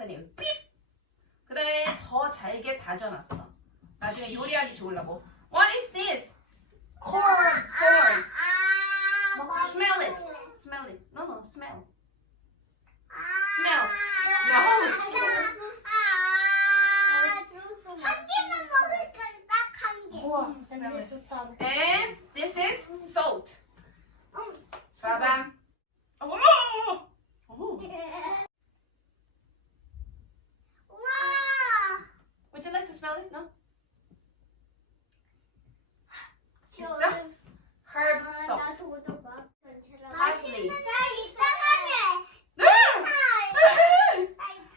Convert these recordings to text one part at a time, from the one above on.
선생님. 삐! 그 다음에 더 잘게 다져놨어. 나중에 요리하기 좋으려고. What is this? Corn. Corn. Smell it. Smell it. No, no, smell. Smell. No. 한 개만 먹을 거야. 딱 한 개. 우와, smell 냄새 it. 좋다. And this is salt. 빠밤. 오! 우와. Would you like to smell it? No? 진짜? 저는 Herb 나 salt. 저것도 봐. Parsley. 이상하네.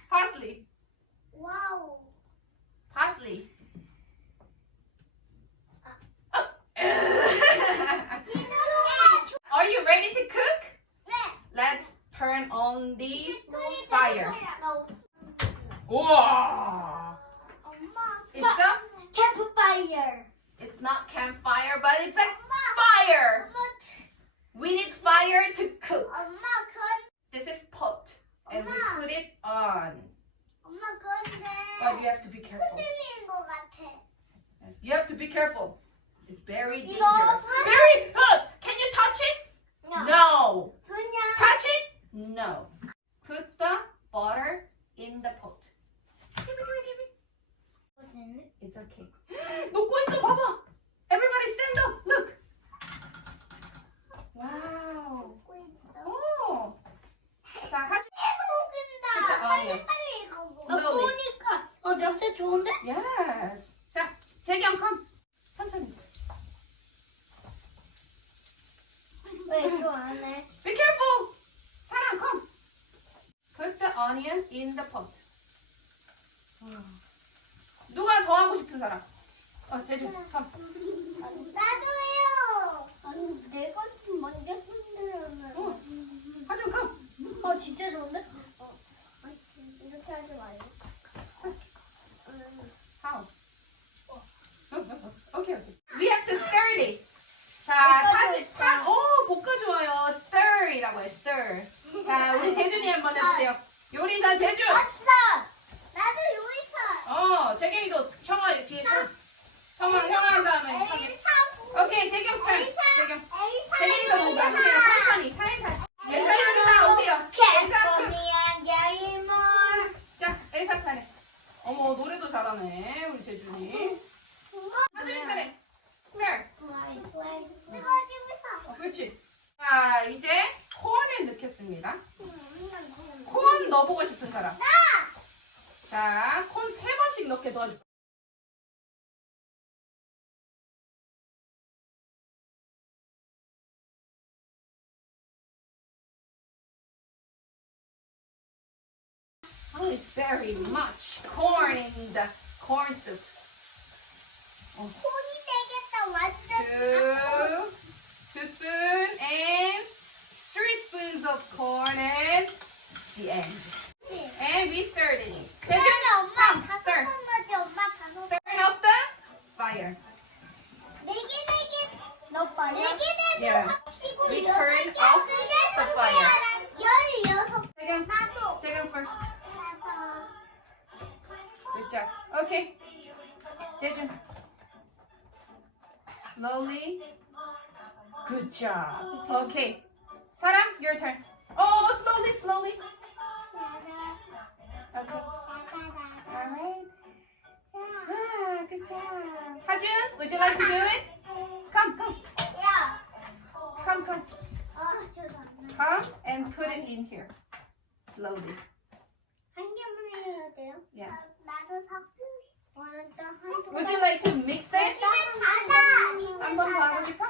Parsley. 와우. Parsley. Are you ready to cook? 네. Let's turn on the fire. 나 우와! 엄마. It's a, 캠프파이어. it's not campfire, but it's a fire. We need fire to cook. 엄마 건 This is pot, and we 엄마. put it on. 엄마 근데 But you have to be careful. 흔들리는 것 같아. Yes, you have to be careful. It's very 이거 dangerous. 사람- Very. Can you touch it? No. 그냥 Touch it? No. Put the butter in the pot. Give me, give me, give me. It's okay. 녹고 있어, 봐봐. Everybody stand up. Look. Wow. 오. 자, 하주. 먹는다. 빨리 아니야. 빨리 이거 먹어. Slowly. 보니까 냄새 좋은데? Yes. 자, 재경, come. 천천히. 왜 이거 안 해? Be careful. 사랑, come. Put the onion in the pot. 누가 더 하고 싶은 사람? 제주, come. 나도요. 아니 내가 좀 먼저 흔들면. 하준, come. 진짜 좋은데? 이렇게 하지 말고. How? Okay, okay. We have to stir it. 자, 볶아 좋아요. Stir이라고 해, stir. 자, 우리 재준이 한번 해보세요. 요리사 재준. 왔어. 나도 요리사. 재경이도 형아 뒤에 형아 한 다음에 하게. 오케이, 재경 스타일. 재경. 재경이도 뭔가 하세요. 천천히, 살살. 엘사 요리사 오세요. 엘사 크. 자, 엘사 차례. 어머, 노래도 잘하네, 우리 재준이. 하준이 차례. 스멜. 내가 요리사. 그렇지. 자, 이제 콘을 넣겠습니다. 콘 넣어보고 싶은 사람. 자, 콘 3번씩 넣게 도와줄게요. Oh, it's very much corn in the corn soup. 콘이 되겠다 완전. 2 spoon and 3 spoons of corn and the end. And we stirred it. 그다음에 엄마 다섯 stir. 번 넣지. 엄마 다섯 번. Turn off the fire. 네 개. 너 빨리. 네 개는 Yeah. 합치고 We 여덟 turn 개 off 중에 the fire. 16. Second, 나도. second first. 다섯. Good job. Okay. 재준. Slowly. Good job. Okay. 사랑, your turn. Oh, slowly, slowly. Okay. Alright. Good job. 하준, would you like to do it? Come, come. 야. Come, come. 죄송합니다. Come and put it in here. Slowly. 한 개만 해야 돼요? Yeah. 나도 섞고 싶어. Would you like to mix it? 한 번 더 하고 싶어?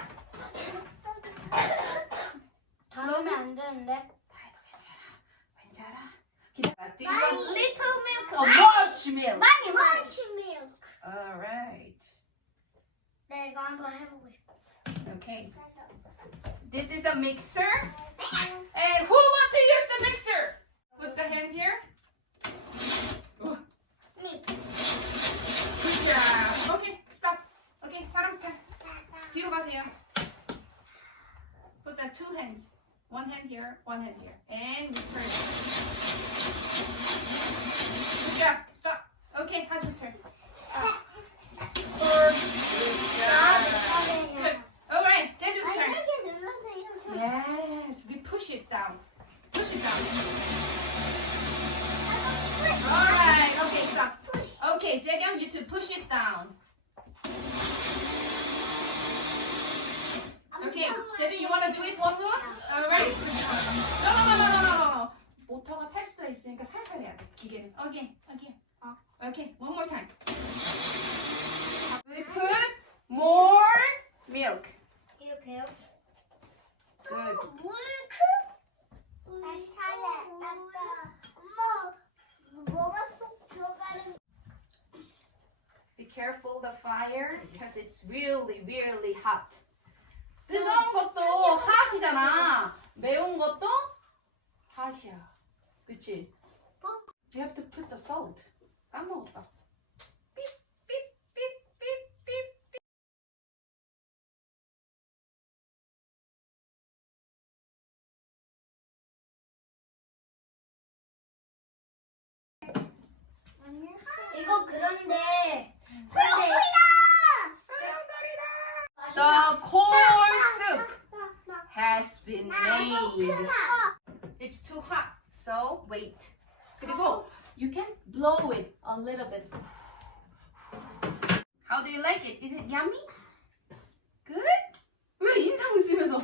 다 하면 안 되는데. 다해도 괜찮아. 기다려. Do you want little milk or much milk? 많이 milk. Alright. 내가 한번 해보고 싶어. Okay. This is a mixer. And who wants to use the mixer? Put the hand here. Good job. Okay, stop. Okay, 사람 스탑. 뒤로 가세요. Put the 2 hands. One hand here, one hand here. And return. Good job. Stop. Okay, Haji's turn. Good job. Good. Alright, Jeju's turn. 이렇게 눌러서 이렇게. Yes, we push it down. Push it down. Alright, okay, stop. Okay, Jaekyung, you two push it down. Okay, Jeju, you want to do it one more? Alright. No. 모터가 탈 수가 있으니까 살살 해야 돼, 기계는. Again. Okay, one more time. We put more milk. 이렇게요? Good. 엄마, 뭐가 쏙 들어가는 Be careful the fire because it's really, really hot. 뜨거운 것도 hot이잖아. 매운 것도 hot이야. 그치? You have to put the salt. 까먹었다. 삐, 삐, 삐, 삐, 삐, 삐. 이거 그런데 The corn soup has been made. It's too hot, so wait. 그리고 you can blow it a little bit. How do you like it? Is it yummy? Good? 왜 인상 웃으면서?